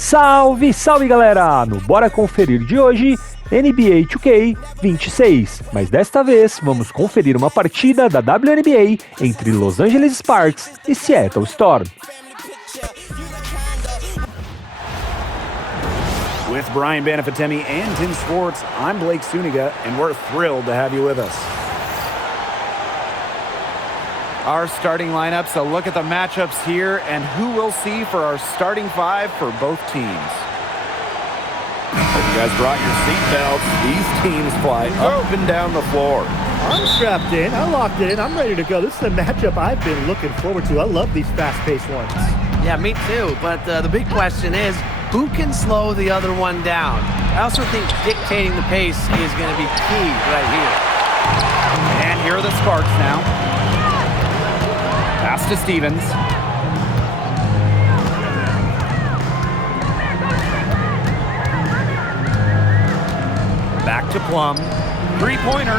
Salve, salve galera! No Bora Conferir de hoje, NBA 2K 26, mas desta vez vamos conferir uma partida da WNBA entre Los Angeles Sparks e Seattle Storm. With Brian Banafitemi and Tim Schwartz, I'm Blake Suniga, and we're thrilled to have you with us. Our starting lineups, a look at the matchups here, and who we'll see for our starting five for both teams. Hope you guys brought your seatbelts. These teams fly up and down the floor. I'm strapped in. I locked it in. I'm ready to go. This is a matchup I've been looking forward to. I love these fast-paced ones. Yeah, me too. But the big question is, who can slow the other one down? I also think dictating the pace is going to be key right here. And here are the Sparks now. Pass to Stevens. Back to Plum. Three-pointer.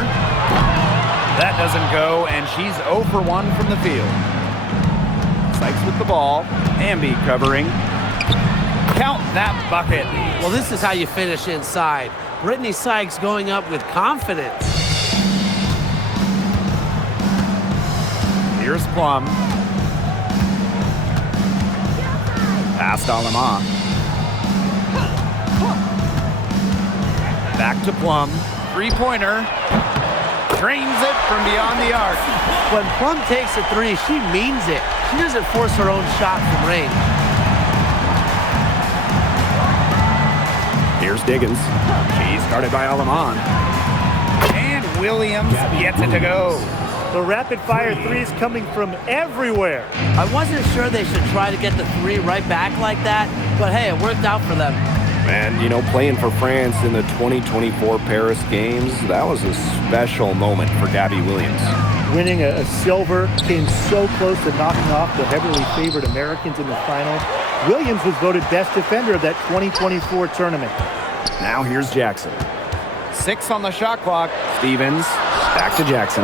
That doesn't go, and she's 0 for 1 from the field. Sykes with the ball. Ambi covering. Count that bucket. Well, this is how you finish inside. Brittany Sykes going up with confidence. Here's Plum. Pass to Alama. Back to Plum. Three-pointer. Drains it from beyond the arc. When Plum takes a three, she means it. She doesn't force her own shot from range. Here's Diggins. She's guarded by Alaman. And Williams gets it to go. The rapid-fire threes coming from everywhere. I wasn't sure they should try to get the three right back like that, but hey, it worked out for them. And, you know, playing for France in the 2024 Paris Games, that was a special moment for Gabby Williams. Winning a silver, came so close to knocking off the heavily favored Americans in the final. Williams was voted best defender of that 2024 tournament. Now here's Jackson. 6 on the shot clock. Stevens, back to Jackson.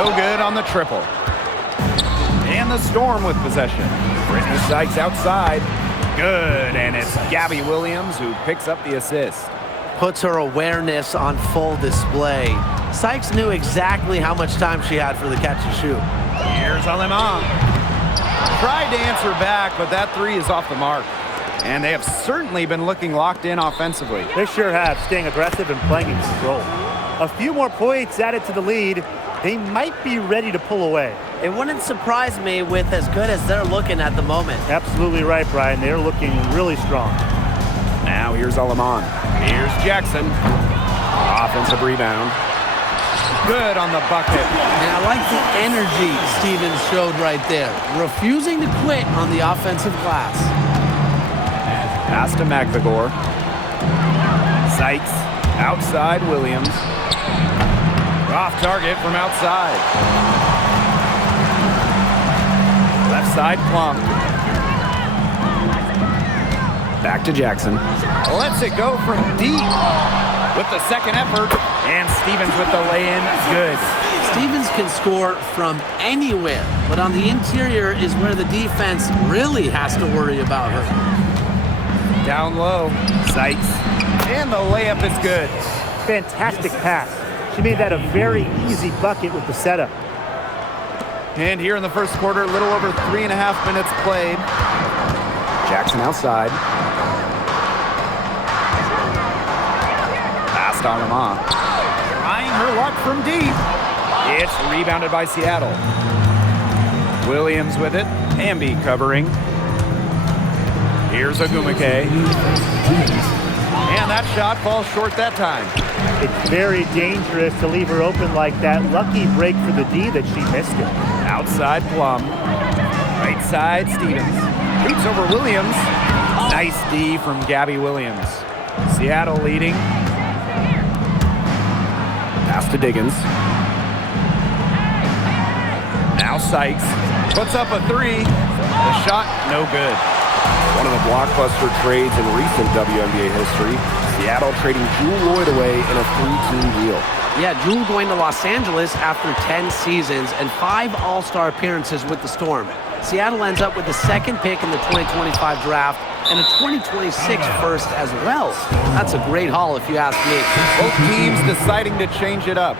No good on the triple. And the Storm with possession. Brittany Sykes outside. Good, and it's Gabby Williams who picks up the assist. Puts her awareness on full display. Sykes knew exactly how much time she had for the catch and shoot. Here's Alema. Tried to answer back, but that three is off the mark. And they have certainly been looking locked in offensively. They sure have, staying aggressive and playing in control. A few more points added to the lead. They might be ready to pull away. It wouldn't surprise me with as good as they're looking at the moment. Absolutely right, Brian. They're looking really strong. Now here's Alaman. Here's Jackson. Offensive rebound. Good on the bucket. And I like the energy Stevens showed right there. Refusing to quit on the offensive glass. Pass to McVigor. Sykes. Outside Williams. Off target from outside. Left side Plum. Back to Jackson. Lets it go from deep with the second effort. And Stevens with the lay-in. Good. Stevens can score from anywhere, but on the interior is where the defense really has to worry about her. Down low. Sykes. And the layup is good. Fantastic pass. She made that a very easy bucket with the setup. And here in the first quarter, a little over 3.5 minutes played. Jackson outside. Pass to Alama. Trying her luck from deep. It's rebounded by Seattle. Williams with it. Ambi covering. Here's Agumake. And that shot falls short that time. It's very dangerous to leave her open like that. Lucky break for the D that she missed it. Outside Plum. Right side Stevens. Shoots over Williams. Nice D from Gabby Williams. Seattle leading. Pass to Diggins. Now Sykes. Puts up a three. The shot, no good. One of the blockbuster trades in recent WNBA history, Seattle trading Jewel Lloyd away in a 3-team deal. Yeah, Jewel going to Los Angeles after 10 seasons and 5 All-Star appearances with the Storm. Seattle ends up with the second pick in the 2025 draft and a 2026 first as well. That's a great haul if you ask me. Both teams deciding to change it up.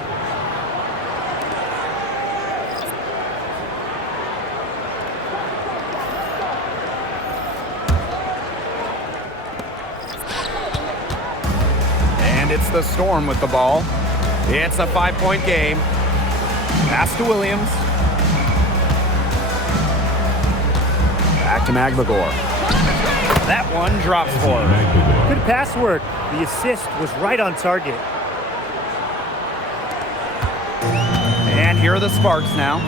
And it's the Storm with the ball. It's a 5-point game. Pass to Williams. Back to McGregor. That one drops for her. Good pass work. The assist was right on target. And here are the Sparks now.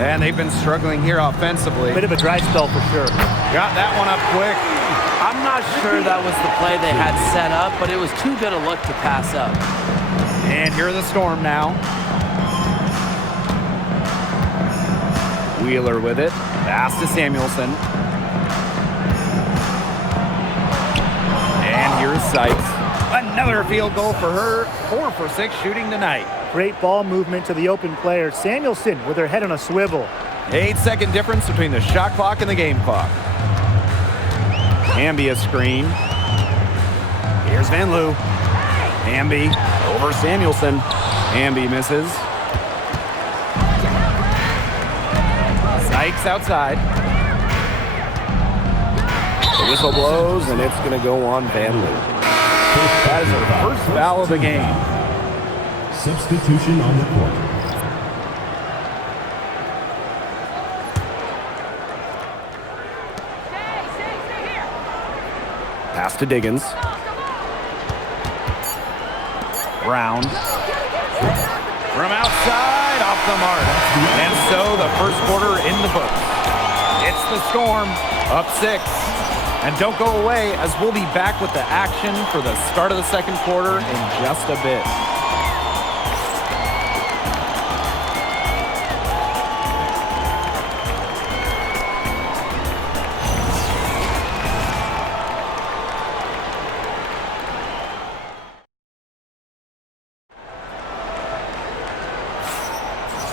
And they've been struggling here offensively. Bit of a dry spell for sure. Got that one up quick. I'm not sure that was the play they had set up, but it was too good a look to pass up. And here are the Storm now. Wheeler with it. Pass to Samuelson. And here's Sykes. Another field goal for her. 4 for 6 shooting tonight. Great ball movement to the open player. Samuelson with her head on a swivel. 8-second difference between the shot clock and the game clock. Hamby a screen. Here's Van Loo. Hamby over Samuelson. Hamby misses. Sykes outside. The whistle blows, and it's going to go on Van Loo. That is her first foul of the game. Substitution on the court. Pass to Diggins. Brown. From outside, off the mark. And so the first quarter in the books. It's the Storm, up 6. And don't go away, as we'll be back with the action for the start of the second quarter in just a bit.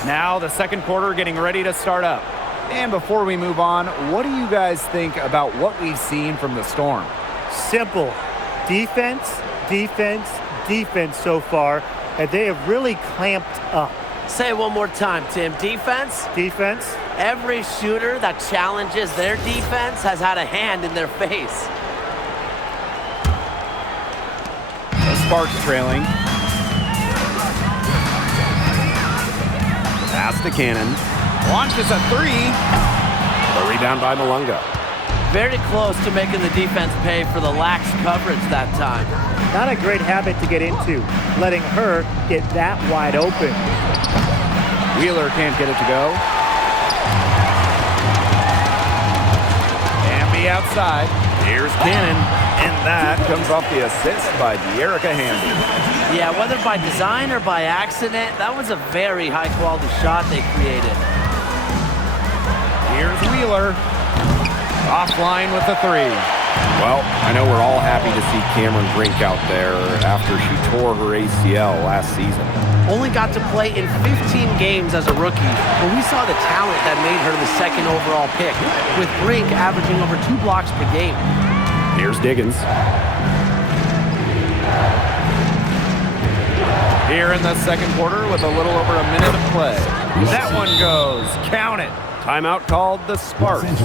Now the second quarter getting ready to start up. And before we move on, what do you guys think about what we've seen from the Storm? Simple. Defense, defense, defense so far. And they have really clamped up. Say it one more time, Tim. Defense? Defense. Every shooter that challenges their defense has had a hand in their face. The Sparks trailing. Pass to Cannon. Launches a 3. The rebound by Malunga. Very close to making the defense pay for the lax coverage that time. Not a great habit to get into, letting her get that wide open. Wheeler can't get it to go. Hamby outside. Here's Cannon. And that comes off the assist by De'Erica Hamby. Yeah, whether by design or by accident, that was a very high-quality shot they created. Here's Wheeler. Offline with the 3. Well, I know we're all happy to see Cameron Brink out there after she tore her ACL last season. Only got to play in 15 games as a rookie, but we saw the talent that made her the second overall pick, with Brink averaging over 2 blocks per game. Here's Diggins. Here in the second quarter with a little over a minute of play. That one goes. Count it. Timeout called the Sparks.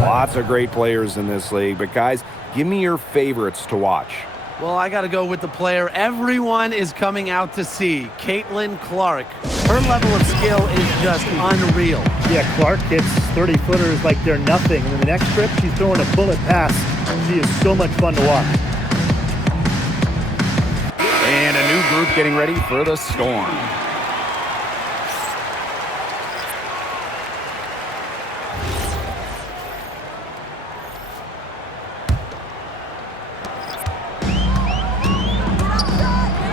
Lots of great players in this league, but guys, give me your favorites to watch. Well, I got to go with the player everyone is coming out to see, Caitlin Clark. Her level of skill is just unreal. Yeah, Clark hits 30-footers like they're nothing. And in the next trip, she's throwing a bullet pass. She is so much fun to watch. And a new group getting ready for the Storm.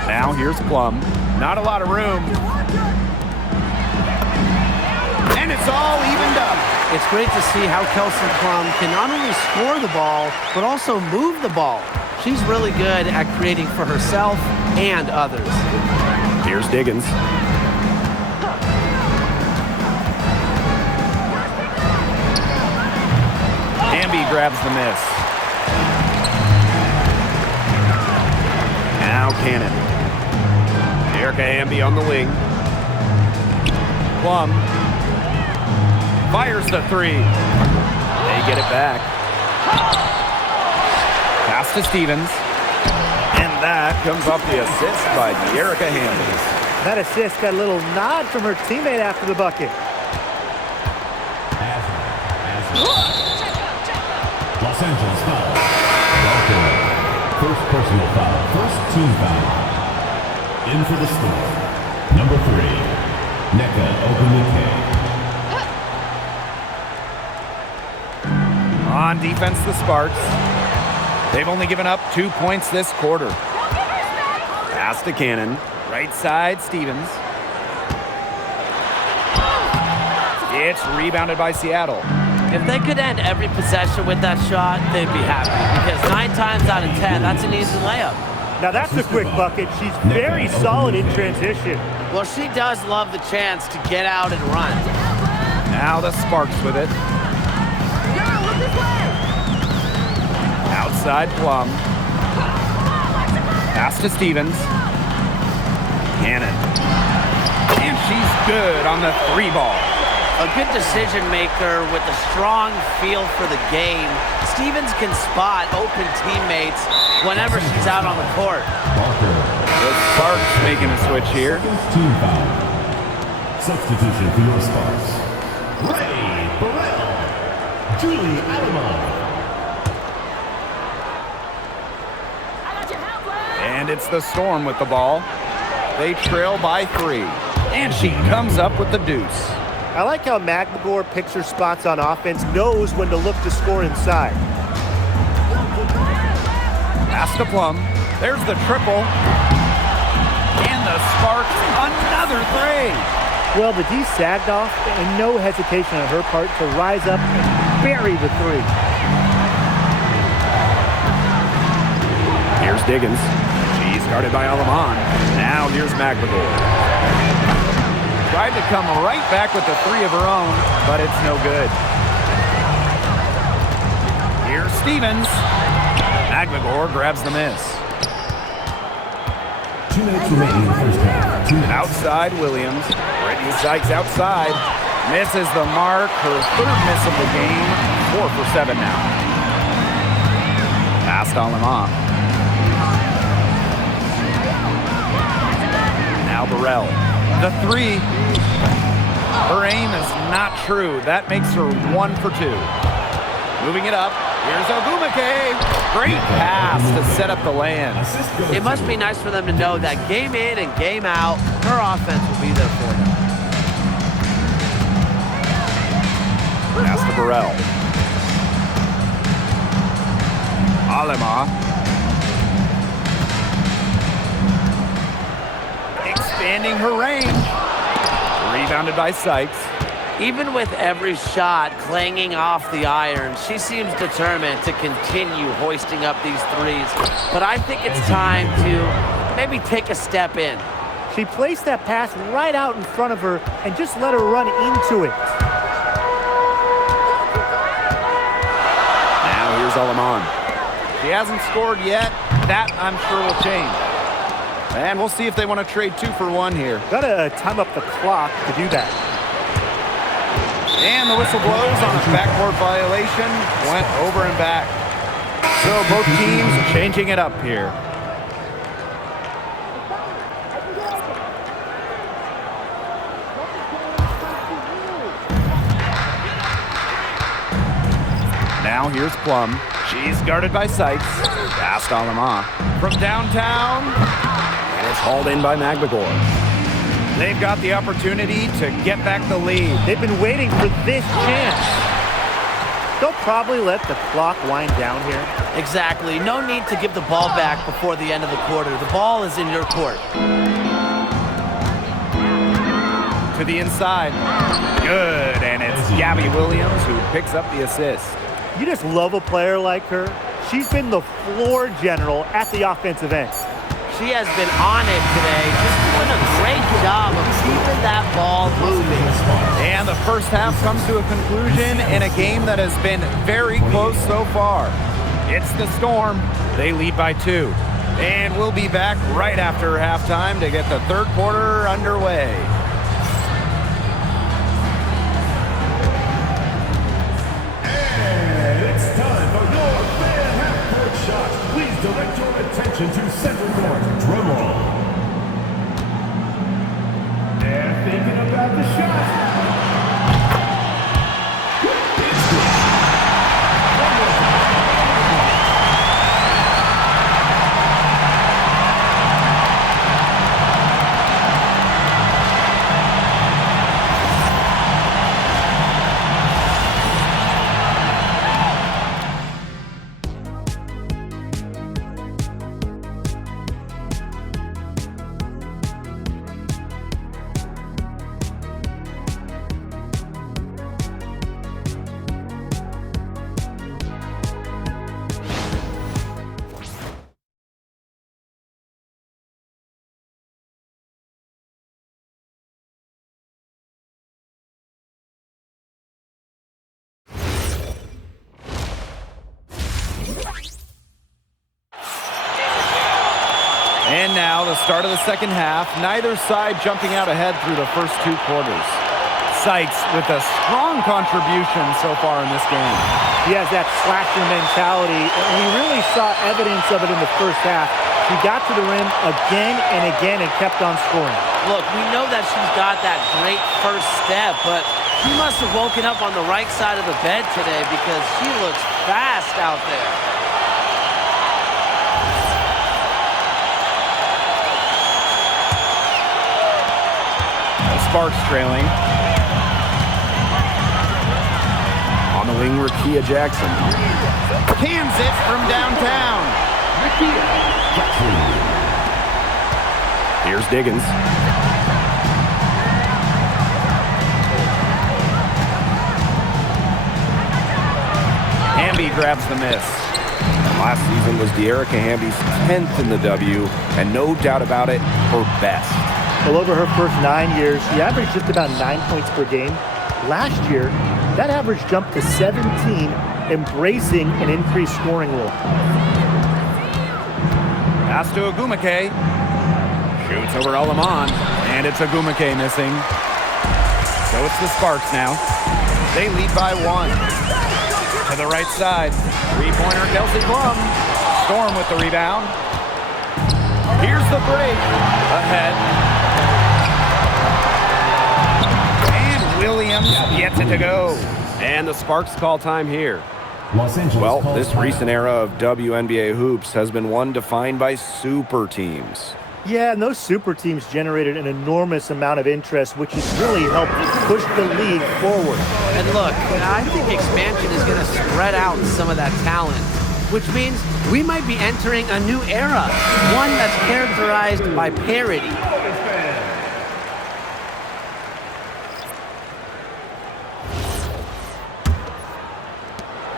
Now here's Plum. Not a lot of room. And it's all evened up. It's great to see how Kelsey Plum can not only score the ball, but also move the ball. She's really good at creating for herself and others. Here's grabs the miss. Now Cannon. Ambi on the wing. Plum fires the three. They get it back. Pass to Stevens. And that comes off the assist by Erica Hamby. That assist got a little nod from her teammate after the bucket. Los Angeles foul. First personal foul. First team foul. In for the steal. Number 3, Neka Ogunike. On defense, the Sparks. They've only given up 2 points this quarter. Pass to Cannon. Right side, Stevens. It's rebounded by Seattle. If they could end every possession with that shot, they'd be happy. Because 9 times out of 10, that's an easy layup. Now that's a quick bucket. She's very solid in transition. Well, she does love the chance to get out and run. Now the Sparks with it. Outside Plum. Pass to Stevens. Cannon. And she's good on the 3 ball. A good decision maker with a strong feel for the game. Stevens can spot open teammates whenever she's out on the court. The Sparks making a switch here. Team foul. Substitution for your Sparks. Ray Burrell. Julie Alamon. And it's the Storm with the ball. They trail by 3. And she comes up with the deuce. I like how McMagor picks her spots on offense, knows when to look to score inside. Pass to Plum. There's the triple. And the Sparks, another 3. Well, the D sagged off, and no hesitation on her part to rise up and bury the 3. Here's Diggins. She's guarded by Alamon. Now here's McMagor. Tried to come right back with the 3 of her own, but it's no good. Here's Stevens. McMagor grabs the miss. 2 minutes remaining in the first half. 2 minutes. Outside Williams. Brittany Sykes outside. Misses the mark. Her 3rd miss of the game. 4 for 7 now. Pass to Alamon. Now Burrell. The 3. Her aim is not true. That makes her 1 for 2. Moving it up. Here's Ogumake. Great pass to set up the land. It must be nice for them to know that game in and game out, her offense will be there for them. Pass to Burrell. Alema. Expanding her range. Rebounded by Sykes. Even with every shot clanging off the iron, she seems determined to continue hoisting up these 3s. But I think it's time to maybe take a step in. She placed that pass right out in front of her and just let her run into it. Now here's Alamon. She hasn't scored yet. That, I'm sure, will change. And we'll see if they want to trade 2 for 1 here. Gotta time up the clock to do that. And the whistle blows on a backcourt violation. Went over and back. So both teams changing it up here. Now here's Plum. She's guarded by Sykes. Past Alama. From downtown. And it's hauled in by McMagor. They've got the opportunity to get back the lead. They've been waiting for this chance. They'll probably let the clock wind down here. Exactly. No need to give the ball back before the end of the quarter. The ball is in your court. To the inside. Good. And it's Gabby Williams who picks up the assist. You just love a player like her. She's been the floor general at the offensive end. She has been on it today, just doing a great job of keeping that ball moving. And the the first half comes to a conclusion in a game that has been very close so far. It's the Storm. They lead by 2. And we'll be back right after halftime to get the third quarter underway. And it's time for your fan half-court shot. Please direct your attention to center court. Drum roll. They're thinking about the shot. And now the start of the second half. Neither side jumping out ahead through the first 2 quarters. Sykes with a strong contribution so far in this game. He has that slasher mentality, and we really saw evidence of it in the first half. He got to the rim again and again and kept on scoring. Look, we know that she's got that great first step, but she must have woken up on the right side of the bed today because she looks fast out there. Sparks trailing. On the wing, Rakia Jackson. Cans it from downtown. Here's Diggins. Hamby grabs the miss. Last season was De'Erica Hamby's 10th in the W, and no doubt about it, her best. Well, over her first 9 years, she averaged just about 9 points per game. Last year, that average jumped to 17, embracing an increased scoring role. Pass to Agumake. Shoots over Alaman, and it's Agumake missing. So it's the Sparks now. They lead by 1. To the right side. Three-pointer Kelsey Plum. Storm with the rebound. Here's the break. Ahead. Williams gets it to go. And the Sparks call time here. Los Angeles Well, calls this time. recent era of WNBA hoops has been one defined by super teams. Yeah, and those super teams generated an enormous amount of interest, which has really helped push the league forward. And look, I think expansion is going to spread out some of that talent, which means we might be entering a new era, one that's characterized by parity.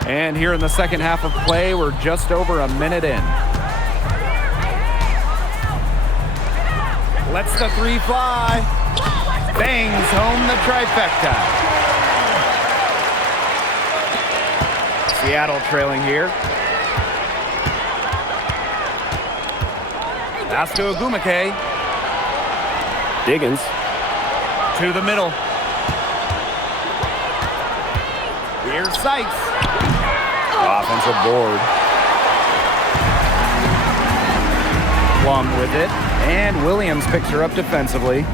And here in the second half of play, we're just over a minute in. Lets the 3 fly. Bangs home the trifecta. Seattle trailing here. Pass to Agumake. Diggins. To the middle. Here's Sykes. Offensive board. Plum with it. And Williams picks her up defensively.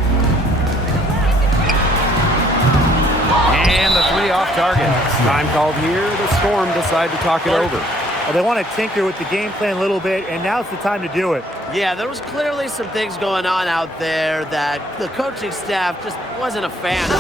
And the 3 off target. Time called here. The Storm decide to talk it over. Well, they want to tinker with the game plan a little bit, and now's the time to do it. Yeah, there was clearly some things going on out there that the coaching staff just wasn't a fan of.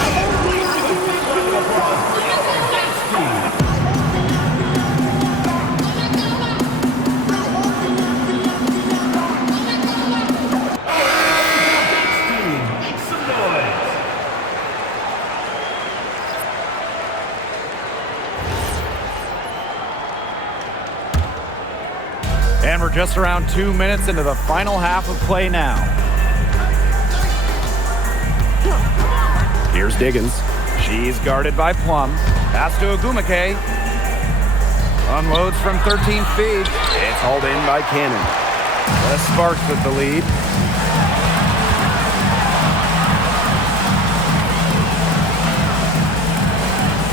And we're just around 2 minutes into the final half of play now. Here's Diggins. She He's guarded by Plum. Pass to Ogumake. Unloads from 13 feet. It's hauled in by Cannon. The Sparks with the lead.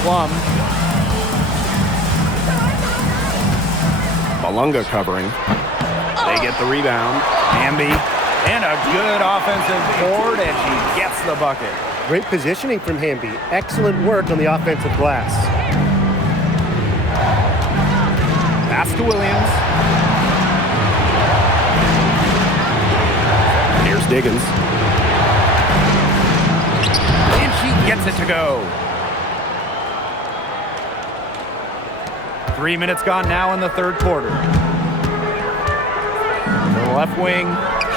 Plum. Malunga covering. They get the rebound. Hamby. And a good offensive board, and she gets the bucket. Great positioning from Hamby. Excellent work on the offensive glass. Pass to Williams. Here's Diggins. And she gets it to go. 3 minutes gone now in the third quarter. The left wing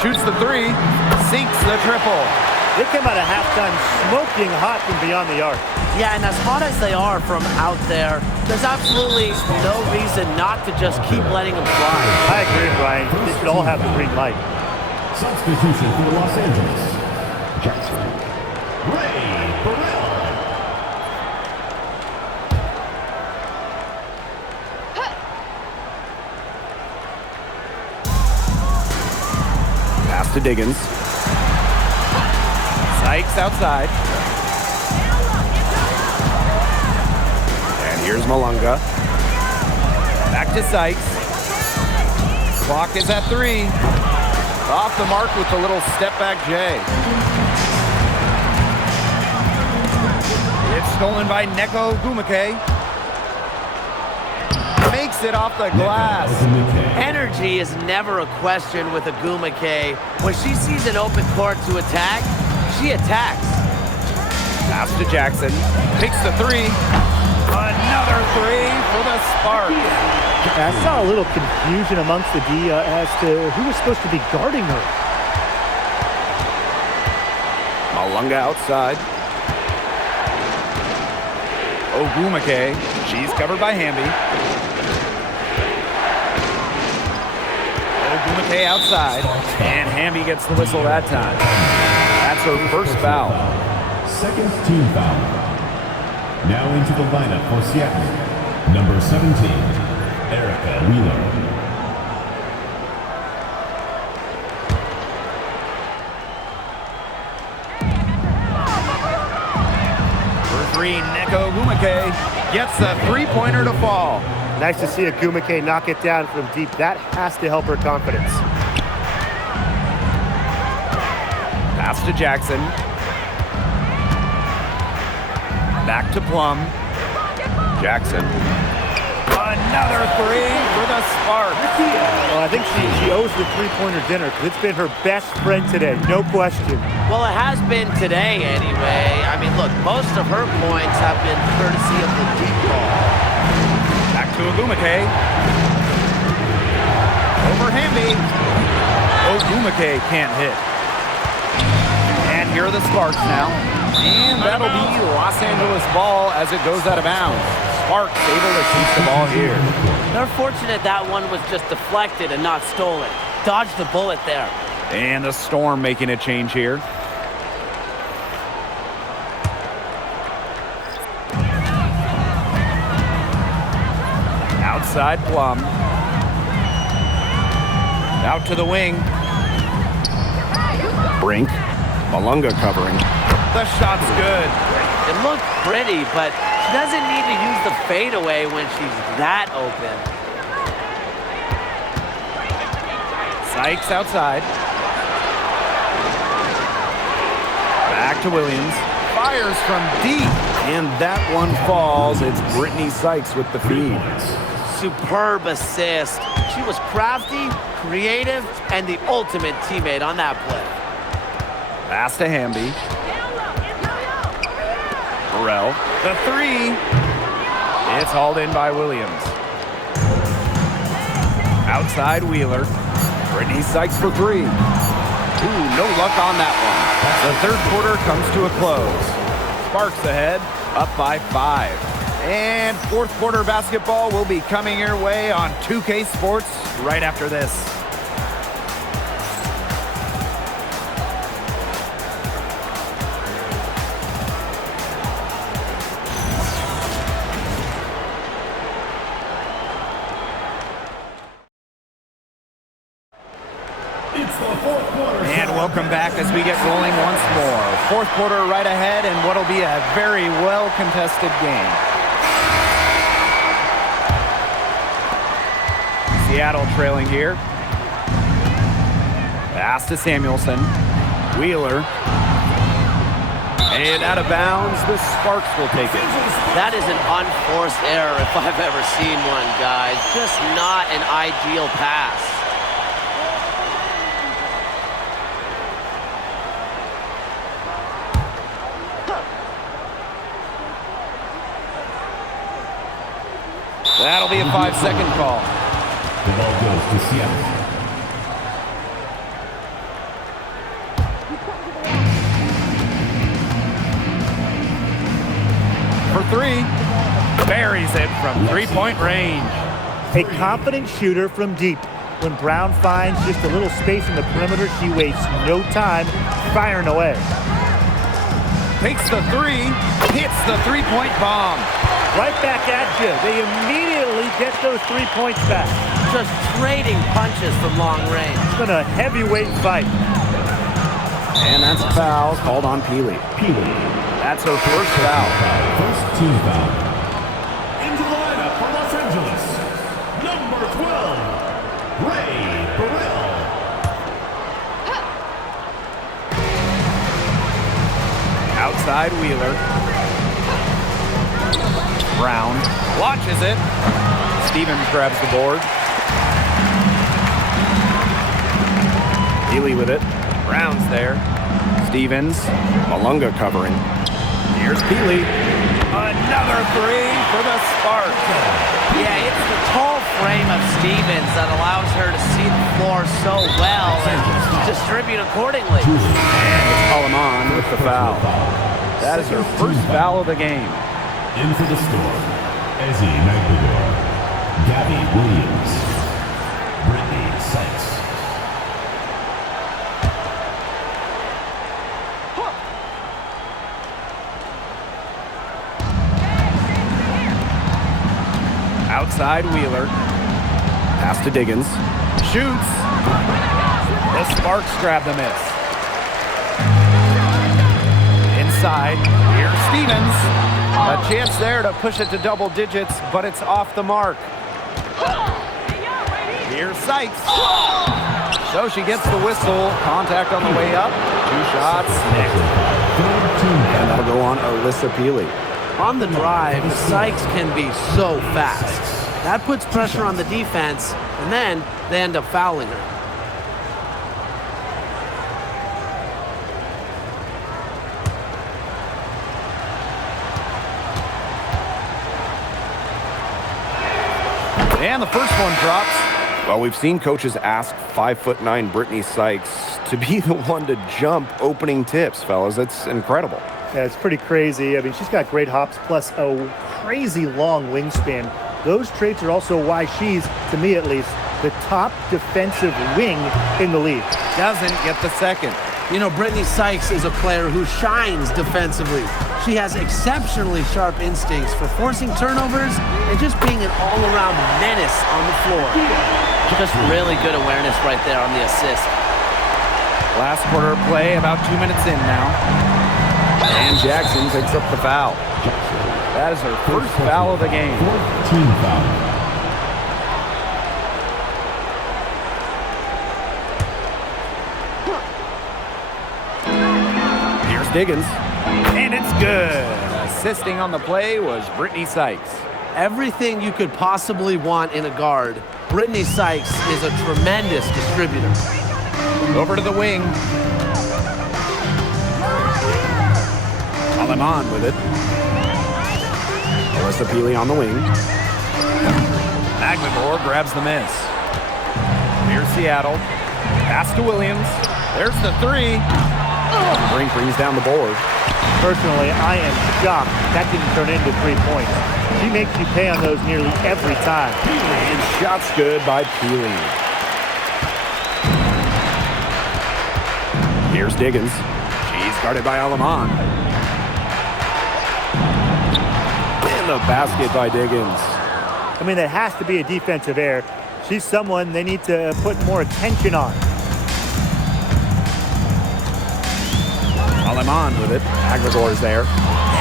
shoots the three, sinks the triple. They come out of halftime smoking hot from beyond the arc. Yeah, and as hot as they are from out there, there's absolutely no reason not to just keep letting them fly. I agree, Ryan. They should all have the green light. Substitution for Los Angeles. Jackson. Pass to Diggins. Sykes outside. And here's Malunga. Back to Sykes. Clock is at 3. Off the mark with the little step back J. It's stolen by Neko Ogumake. Makes it off the glass. Energy is never a question with Ogumake. When she sees an open court to attack, she attacks. Pass to Jackson. Takes the 3. Another 3 for the Sparks. I saw a little confusion amongst the D as to who was supposed to be guarding her. Malunga outside. Ogumake. She's covered by Hamby. Ogumake outside. And Hamby gets the whistle that time. That's her first foul. Second team foul. Now into the lineup for Seattle. Number 17, Erica Wheeler. For 3, Neko Ogumake gets a three-pointer to fall. Nice to see Ogumake knock it down from deep. That has to help her confidence. Pass to Jackson. Back to Plum. Jackson. Another 3 for the Sparks. Well, I think she owes the three-pointer dinner because it's been her best friend today, no question. Well, it has been today anyway. I mean, look, most of her points have been courtesy of the deep ball. Back to Ogumake. Over Hamby. Ogumake can't hit. And here are the Sparks now. And that'll be Los Angeles ball as it goes out of bounds. Sparks able to keep the ball here. They're fortunate that one was just deflected and not stolen. Dodged the bullet there. And the Storm making a change here. Outside Plum. Out to the wing. Brink. Malunga covering. The shot's good. It looked pretty, but she doesn't need to use the fadeaway when she's that open. Sykes outside. Back to Williams. Fires from deep. And that one falls. It's Brittany Sykes with the feed. Superb assist. She was crafty, creative, and the ultimate teammate on that play. Pass to Hamby. Burrell. The 3. It's hauled in by Williams. Outside Wheeler. Brittany Sykes for 3. Ooh, no luck on that one. The third quarter comes to a close. Sparks ahead, up by 5. And fourth quarter basketball will be coming your way on 2K Sports right after this. It's the fourth quarter. And welcome back as we get rolling once more. Fourth quarter right ahead and what'll be a very well-contested game. Seattle trailing here. Pass to Samuelson. Wheeler. And out of bounds, the Sparks will take it. That is an unforced error if I've ever seen one, guys. Just not an ideal pass. That'll be a 5-second call. The ball goes to Seattle. For three. Buries it from three-point range. A confident shooter from deep. When Brown finds just a little space in the perimeter, she wastes no time firing away. Takes the three. Hits the three-point bomb. Right back at you. They immediately get those 3 points back. Just trading punches from long range. It's been a heavyweight fight. And that's a foul called on Peely. That's her first foul. First team foul. Into the lineup for Los Angeles, number 12, Ray Burrell. Outside Wheeler. Brown watches it. Stevens grabs the board. Healy with it. Brown's there. Stevens. Malunga covering. Here's Peely. Another three for the Sparks. Yeah, it's the tall frame of Stevens that allows her to see the floor so well and distribute accordingly. And it's Alaman with the foul. That is her first foul of the game. In for the store, Ezzy Magdalor, Gabby Williams, Brittany Sykes. Outside Wheeler. Pass to Diggins. Shoots. The Sparks grab the miss. Inside. Here's Stevens. A chance there to push it to double digits, but it's off the mark. Here's Sykes. So she gets the whistle. Contact on the way up. 2 shots. And that'll go on Alyssa Peely. On the drive, Sykes can be so fast. That puts pressure on the defense, and then they end up fouling her. And the first one drops. Well, we've seen coaches ask 5'9" Brittany Sykes to be the one to jump opening tips, fellas. That's incredible. Yeah, it's pretty crazy. I mean, she's got great hops plus a crazy long wingspan. Those traits are also why she's, to me at least, the top defensive wing in the league. Doesn't get the second. You know, Brittany Sykes is a player who shines defensively. She has exceptionally sharp instincts for forcing turnovers and just being an all-around menace on the floor. Just really good awareness right there on the assist. Last quarter of play, about 2 minutes in now. And Jackson picks up the foul. That is her first foul of the game. Fourth team foul. Diggins. And it's good. Assisting on the play was Brittany Sykes. Everything you could possibly want in a guard, Brittany Sykes is a tremendous distributor. Over to the wing. Alaman with it. Alyssa Peely on the wing. Magdalor grabs the miss. Here's Seattle. Pass to Williams. There's the three. Brink brings down the board. Personally, I am shocked that didn't turn into 3 points. She makes you pay on those nearly every time. And shots good by Peely. Here's Diggins. She's guarded by Alaman. And the basket by Diggins. I mean, that has to be a defensive error. She's someone they need to put more attention on. Aleman with it. Magmagor is there.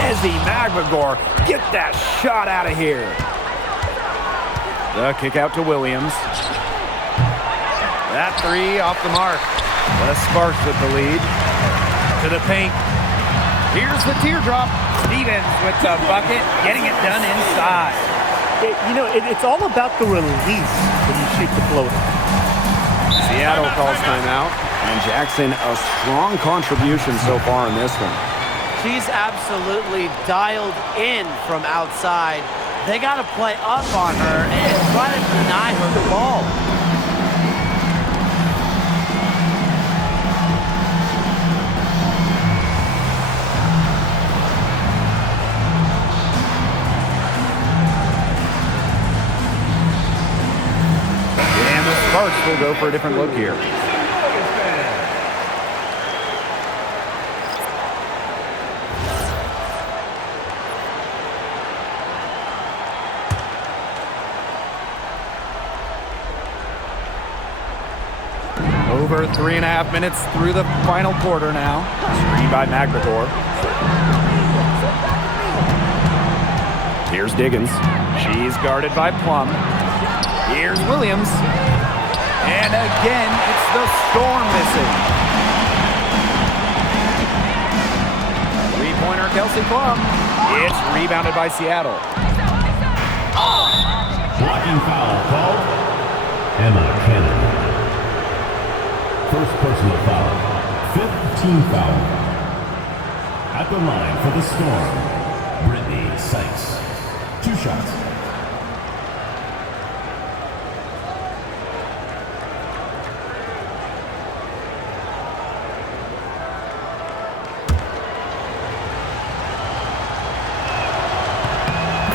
Ezzy Magmagor, get that shot out of here. The kick out to Williams. That three off the mark. The Sparks with the lead. To the paint. Here's the teardrop. Stevens with the bucket, getting it done inside. It's all about the release when you shoot the floater. Seattle calls timeout. And Jackson, a strong contribution so far in this one. She's absolutely dialed in from outside. They got to play up on her and try to deny her the ball. And the Sparks will go for a different look here. Over 3.5 minutes through the final quarter now. Screen by Magmagor. Here's Diggins. She's guarded by Plum. Here's Williams. And again, it's the Storm missing. Three-pointer Kelsey Plum. It's rebounded by Seattle. Blocking foul called. Emma Cannon. First personal foul. 5th team foul. At the line for the Storm, Brittany Sykes. 2 shots.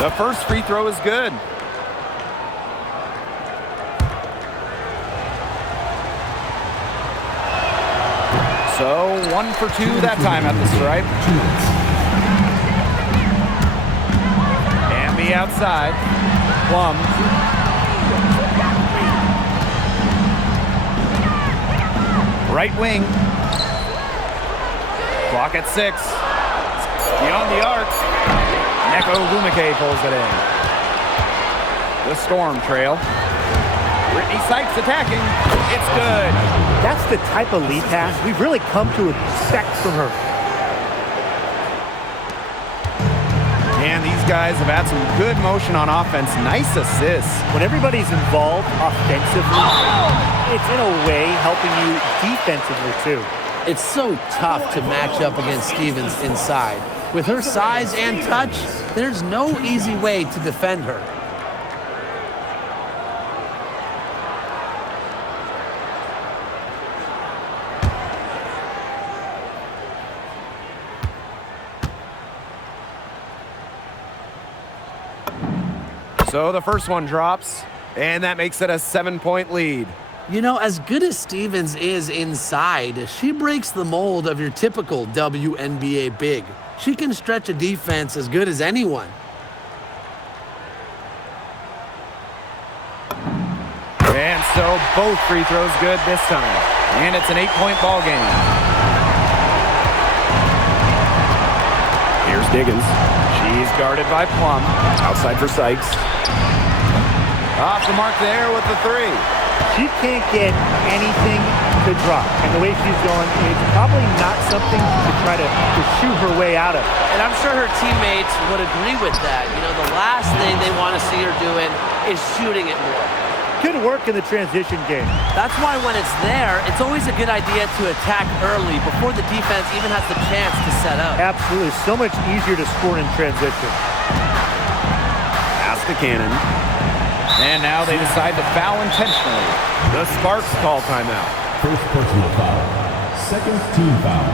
The first free throw is good. So 1 for 2 that time at the stripe. And the outside. Plum. Right wing. Clock at 6. Beyond the arc. Neko Lumike pulls it in. The Storm trail. Brittany Sykes attacking. It's good. That's the type of lead pass we've really come to expect from her. And these guys have had some good motion on offense. Nice assists. When everybody's involved offensively, it's in a way helping you defensively too. It's so tough to match up against Stevens inside. With her size and touch, there's no easy way to defend her. So the first one drops, and that makes it a 7-point lead. You know, as good as Stevens is inside, she breaks the mold of your typical WNBA big. She can stretch a defense as good as anyone. And so both free throws good this time. And it's an 8-point ball game. Here's Diggins. She's guarded by Plum. Outside for Sykes. Off the mark there with the 3. She can't get anything to drop. And the way she's going, it's probably not something to try to shoot her way out of. And I'm sure her teammates would agree with that. You know, the last thing they want to see her doing is shooting it more. Good work in the transition game. That's why when it's there, it's always a good idea to attack early before the defense even has the chance to set up. Absolutely. So much easier to score in transition. Pass to Cannon. And now they decide to foul intentionally. The Sparks call timeout. First personal foul. 2nd team foul.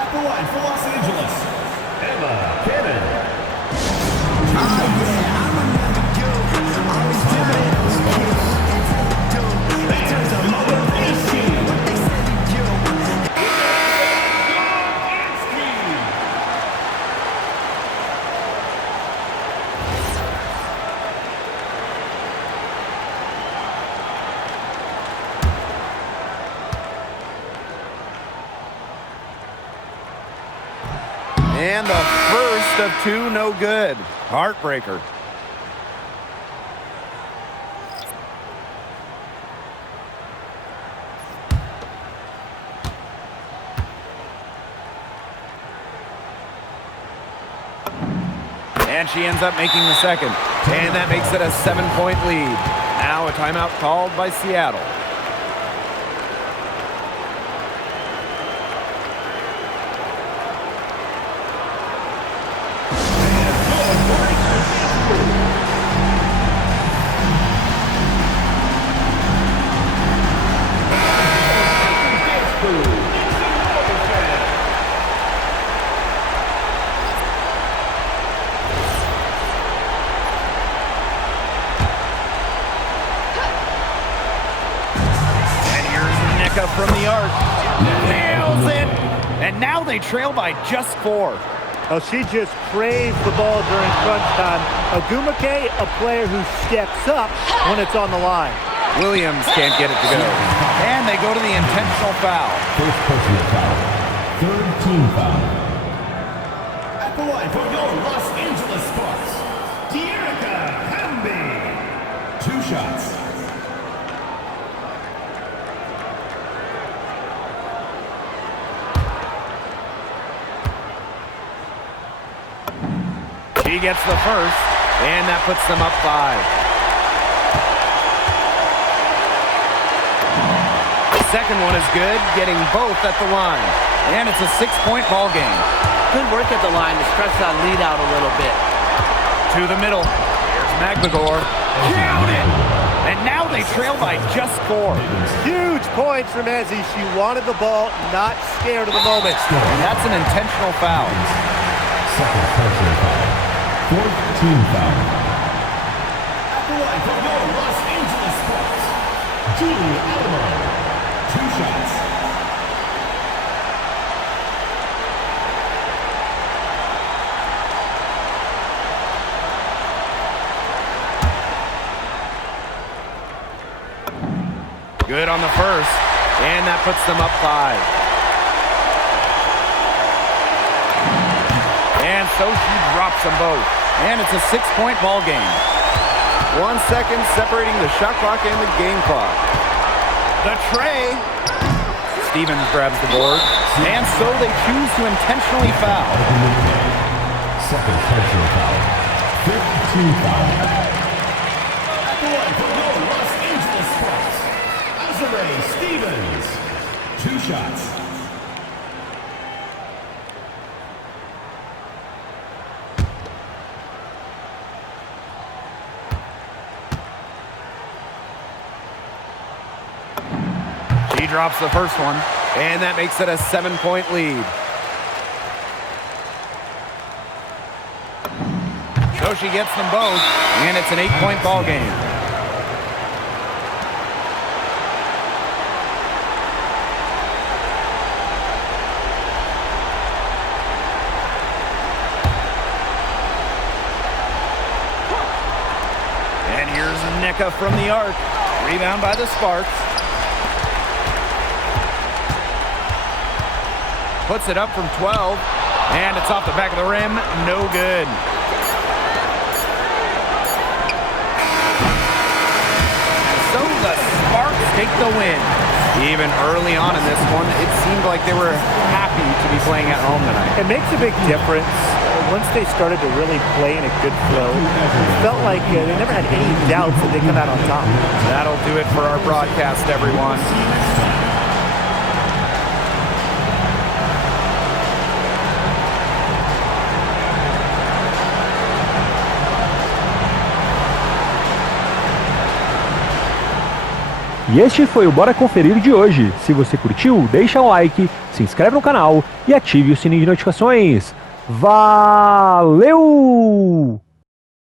At the line for Los Angeles, Emma Cannon. And the first of two, no good. Heartbreaker. And she ends up making the second. And that makes it a 7-point lead. Now a timeout called by Seattle. From the arc, nails it, and now they trail by just 4. Oh, she just craves the ball during crunch time. Ogumake, a player who steps up when it's on the line. Williams can't get it to go, and they go to the intentional foul. First personal foul. Third team foul. At the line for your Los Angeles Sparks, Dearica Hamby. 2 shots. He gets the first, and that puts them up 5. The second one is good, getting both at the line. And it's a 6-point ball game. Good work at the line to stretch that lead out a little bit. To the middle. Here's Magligore. Count it! And now they trail by just 4. Huge points from Ezzy. She wanted the ball, not scared of the moment. And that's an intentional foul. Second personal foul. Fourth team foul. At the line for your Los Angeles Sparks, Julie Alamo. 2 shots. Good on the first, and that puts them up 5. And so she drops them both. And it's a 6-point ball game. 1 second separating the shot clock and the game clock. The tray. Stevens grabs the board. And so they choose to intentionally foul. Second personal foul. Fifth team foul. At the line for your Los Angeles Sparks, Azure Stevens. 2 shots. She drops the first one, and that makes it a 7-point lead. So she gets them both, and it's an 8-point ball game. And here's Nneka from the arc. Rebound by the Sparks. Puts it up from 12, and it's off the back of the rim. No good. And so the Sparks take the win. Even early on in this one, it seemed like they were happy to be playing at home tonight. It makes a big difference. Once they started to really play in a good flow, it felt like they never had any doubts that they come out on top. That'll do it for our broadcast, everyone. E este foi o Bora Conferir de hoje. Se você curtiu, deixa um like, se inscreve no canal e ative o sininho de notificações. Valeu!